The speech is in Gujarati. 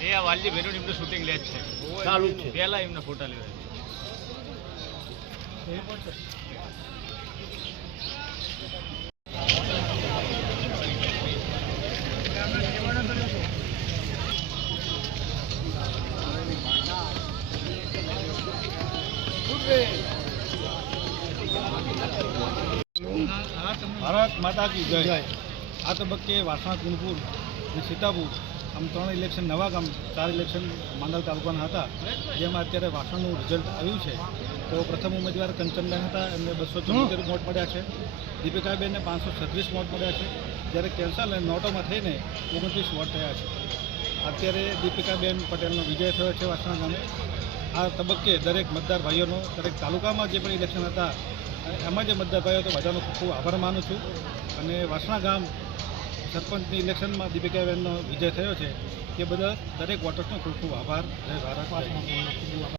એ આ વાલજી ભેરું એમનું શૂટિંગ લે છે ચાલુ છે પહેલા એમના ફોટા લેવા ભારત માતા કી જય। આ તબક્કે વાસણા, કુણપુર અને સીતાપુર આમ 3 ઇલેક્શન નવા ગામ, 4 ઇલેક્શન માંડલ તાલુકાના હતા, જેમાં અત્યારે વાસણનું રિઝલ્ટ આવ્યું છે। તો પ્રથમ ઉમેદવાર કંચનબેન હતા, એમને 274 વોટ મળ્યા છે। દીપિકાબેનને 536 વોટ મળ્યા છે, જ્યારે કેન્સલ અને નોટોમાં થઈને 29 વોટ થયા છે। અત્યારે દીપિકાબેન પટેલનો વિજય થયો છે વાસણા ગામે। આ તબક્કે દરેક મતદાર ભાઈઓનો, દરેક તાલુકામાં જે પણ ઇલેક્શન હતા એમાં જે મતદાર ભાઈઓ તો બધાનો ખૂબ ખૂબ આભાર માનું છું। અને વાસણા ગામ સરપંચની ઇલેક્શનમાં દીપિકાબેનનો વિજય થયો છે, એ બદલ દરેક વોટર્સનો ખૂબ ખૂબ આભાર। જય ભારત।